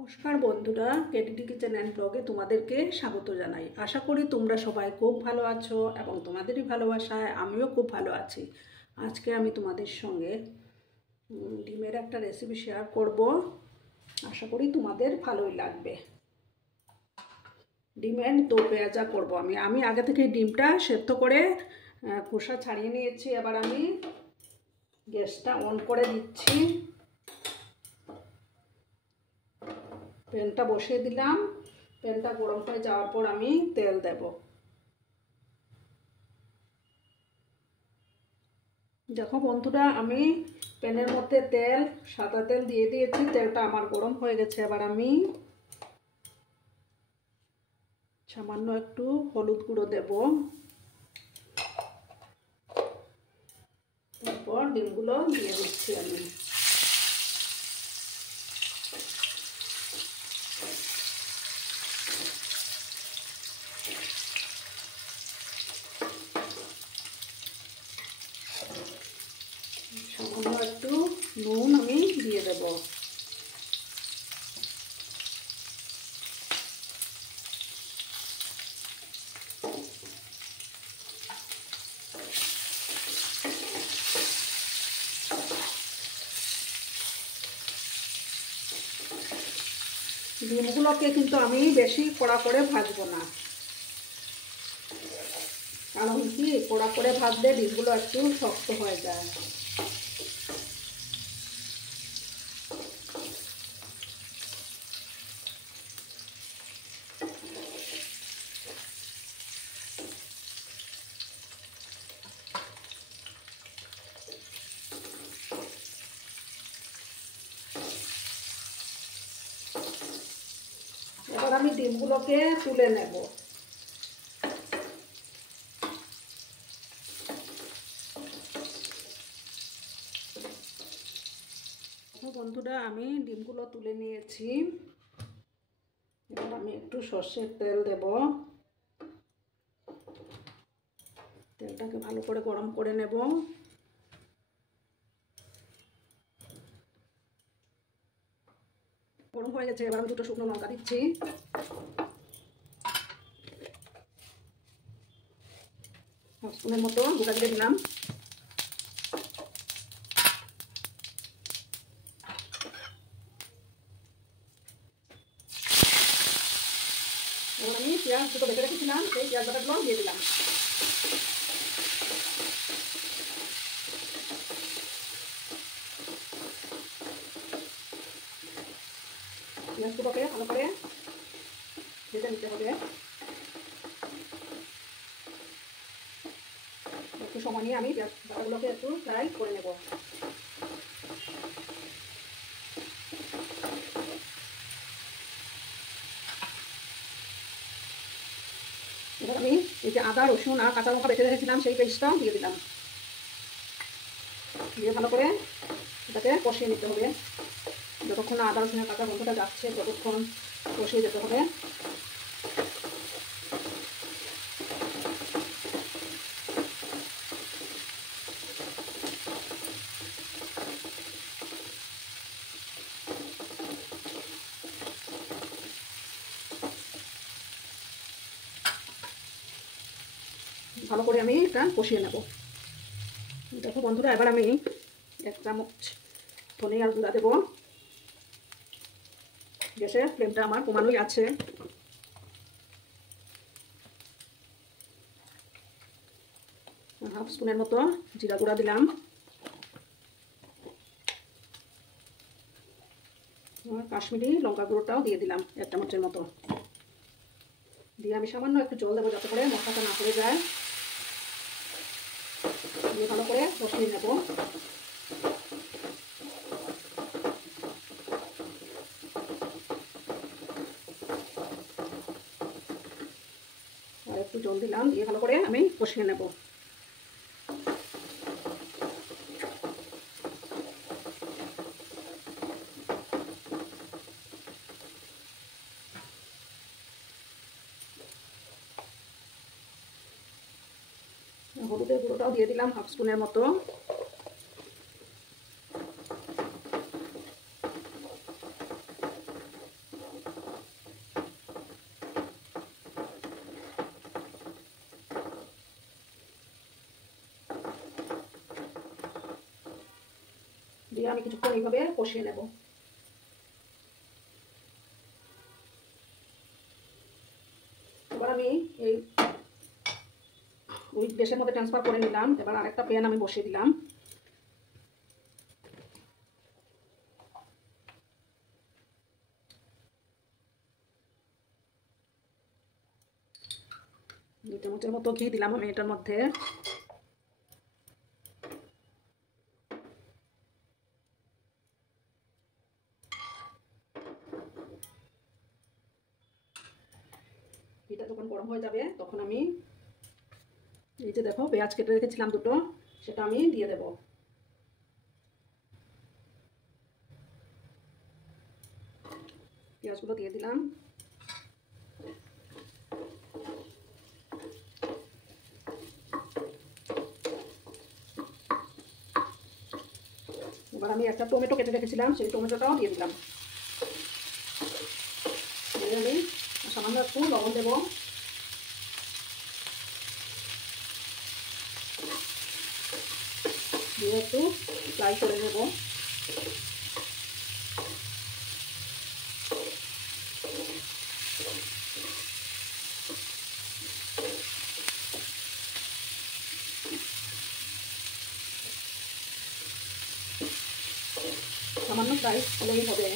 নমস্কার বন্ধুরা, কেটিডি kitchen and ব্লগে তোমাদেরকে স্বাগত জানাই। আশা করি তোমরা সবাই খুব ভালো আছো এবং তোমাদেরই ভালোবাসায় আমিও খুব ভালো আছি। আজকে আমি তোমাদের সঙ্গে ডিমের একটা রেসিপি শেয়ার করব। আশা করি তোমাদের ভালোই লাগবে। ডিমের দো পেঁয়াজা করব আমি আগে থেকে ডিমটা সেদ্ধ করে খোসা ছাড়িয়ে নিয়েছি। এবার আমি গ্যাসটা অন করে দিচ্ছি। প্যানটা বসিয়ে দিলাম। প্যানটা গরম হয়ে যাওয়ার পর আমি তেল দেব। দেখো বন্ধুরা, আমি প্যানের মধ্যে সাদা তেল দিয়ে দিয়েছি। তেলটা আমার গরম হয়ে গেছে। এবার আমি সামান্য একটু হলুদ গুঁড়ো দেব। তারপর ডিমগুলো দিয়ে দিচ্ছি আমি। সামান্য একটু নুন আমি দিয়ে দেব। ডিমগুলোকে কিন্তু আমি বেশি কড়া করে ভাজবো না, কারণ কি কড়া করে ভাজলে ডিমগুলো একটু শক্ত হয়ে যায়। এবার আমি ডিমগুলোকে তুলে নেব। বন্ধুরা, আমি ডিমগুলো তুলে নিয়েছি। এবার আমি একটু সর্ষের তেল দেব। তেলটাকে ভালো করে গরম করে নেব। গরম হয়ে গেছে। এবার আমি দুটো শুকনো লঙ্কা দিচ্ছি। হাফ স্পুনের মতো গোটা জিরে দিলাম। এবার আমি পেঁয়াজ দুটো বেটে রেখেছিলাম, সেই পেঁয়াজ বাটাগুলো দিয়ে দিলাম। পেঁয়াজ দুটোকে ভালো করে ভেজে নিতে হবে। একটু সময় নিয়ে আমি পেঁয়াজ বাটাগুলোকে একটু ফ্রাই করে নেব। এবার আমি এই যে আদা রসুন আর কাঁচা লঙ্কা বেটে রেখেছিলাম, সেই পেস্টটাও দিয়ে দিলাম। দিয়ে ভালো করে এটাকে কষিয়ে নিতে হবে। যতক্ষণ না আদা রসুনের কাঁচা গন্ধটা যাচ্ছে ততক্ষণ কষিয়ে যেতে হবে। ভালো করে আমি এটা কষিয়ে নেব। দেখো বন্ধুরা, এবার আমি 1 চামচ ধনিয়ার গুঁড়া দেব। গ্যাসের ফ্লেমটা আমার কমানোই আছে। হাফ স্পুনের মতো জিরা গুঁড়া দিলাম। কাশ্মীরি লঙ্কা গুঁড়োটাও দিয়ে দিলাম 1 চামচের মতো। দিয়ে আমি সামান্য একটু জল দেবো যাতে করে মশলাটা না পড়ে যায়। দিয়ে ভালো করে কষিয়ে নেব। আর একটু জল দিলাম। দিয়ে ভালো করে আমি কষিয়ে নেব। হলুদের গুঁড়োটাও দিয়ে দিলাম হাফ স্পুনের মতো। দিয়ে আমি কিছুক্ষণ এইভাবে কষিয়ে নেব। এবার আমি এই ওই গ্যাসের মধ্যে ট্রান্সফার করে নিলাম। এবার আরেকটা প্যান আমি বসিয়ে দিলাম। দুই চামচের মতো ঘি দিলাম আমি এটার মধ্যে। ঘিটা যখন গরম হয়ে যাবে তখন আমি এই যে দেখো পেঁয়াজ কেটে রেখেছিলাম দুটো, সেটা আমি দিয়ে দেব। পেঁয়াজগুলো দিয়ে দিলাম। এবার আমি একটা টমেটো কেটে রেখেছিলাম, সেই টমেটোটাও দিয়ে দিলাম। আমি সামান্য একটু লবণ দেবো। দিয়ে একটু ফ্রাই করে নেব। সামান্য ফ্রাই হলেই হবে।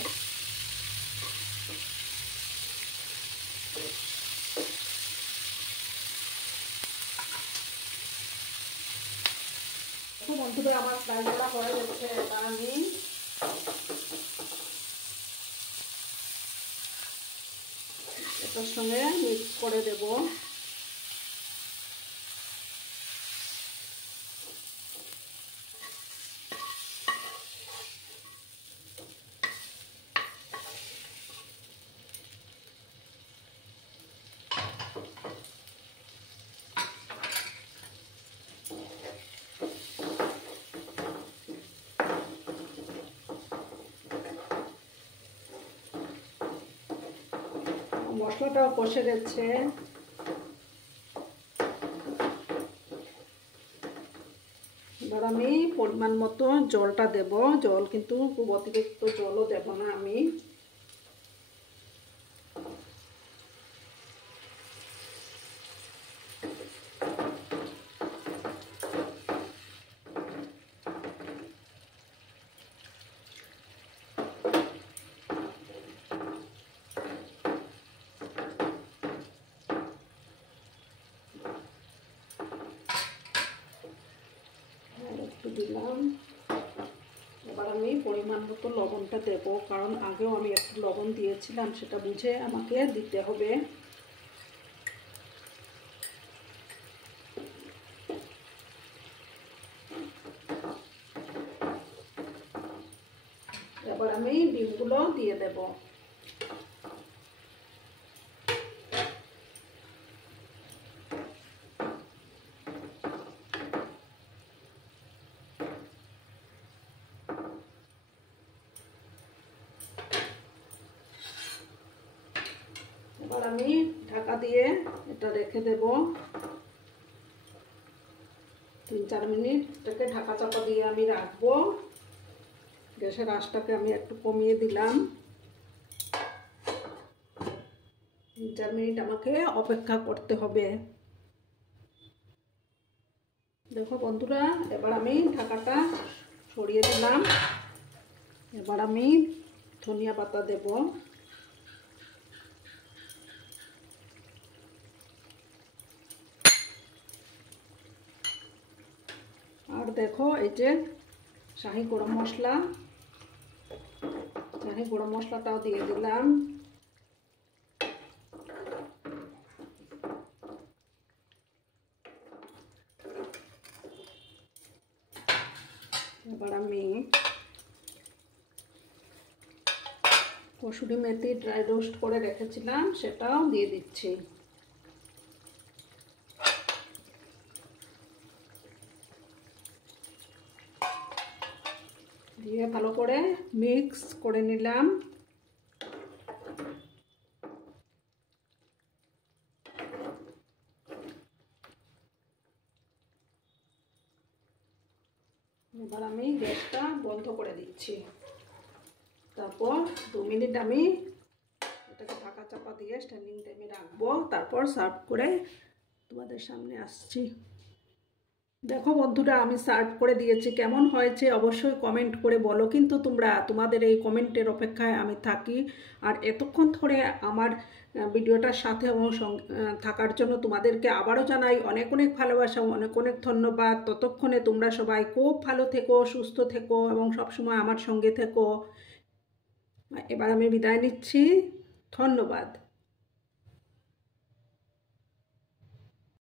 বন্ধুরা আমার ফ্রাই করা হয়ে যাচ্ছে। এবার আমি এটার সঙ্গে মিক্স করে দেব। মশলাটাও কষে গেছে। এবার আমি পরিমাণ মতো জলটা দেব। জল কিন্তু খুব অতিরিক্ত জলও দেব না আমি। একটু দিলাম। এবার আমি পরিমাণ মতো লবণটা দেব, কারণ আগেও আমি একটু লবণ দিয়েছিলাম, সেটা বুঝে আমাকে দিতে হবে। এবার আমি ডিমগুলো দিয়ে দেব। এবার আমি ঢাকা দিয়ে এটা রেখে দেব 3-4 মিনিট। এটাকে ঢাকা চাপা দিয়ে আমি রাখবো। গ্যাসের আঁচটাকে আমি একটু কমিয়ে দিলাম। 3-4 মিনিট আমাকে অপেক্ষা করতে হবে। দেখো বন্ধুরা, এবার আমি ঢাকাটা সরিয়ে দিলাম। এবার আমি ধনিয়া পাতা দেব। আর দেখো এই যে শাহি গরম মশলাটাও দিয়ে দিলাম। এবার আমি কসুরি মেথি ড্রাই রোস্ট করে রেখেছিলাম, সেটাও দিয়ে দিচ্ছি। দিয়ে ভালো করে মিক্স করে নিলাম। এবার আমি গ্যাসটা বন্ধ করে দিচ্ছি। তারপর 2 মিনিট আমি এটাকে ঢাকা চাপা দিয়ে স্ট্যান্ডিং টাইমে রাখবো, তারপর সার্ভ করে তোমাদের সামনে আসছি। দেখো বন্ধুরা, আমি সার্ভ করে দিয়েছি, কেমন হয়েছে অবশ্যই কমেন্ট করে বলো। কিন্তু তোমাদের এই কমেন্টের অপেক্ষায় আমি থাকি। আর এতক্ষণ ধরে আমার ভিডিওটার সাথে থাকার জন্য তোমাদেরকে আবারও জানাই অনেক অনেক ভালোবাসা, অনেক অনেক ধন্যবাদ। ততক্ষণে তোমরা সবাই খুব ভালো থেকো, সুস্থ থেকো এবং সবসময় আমার সঙ্গে থেকো। এবার আমি বিদায় নিচ্ছি। ধন্যবাদ।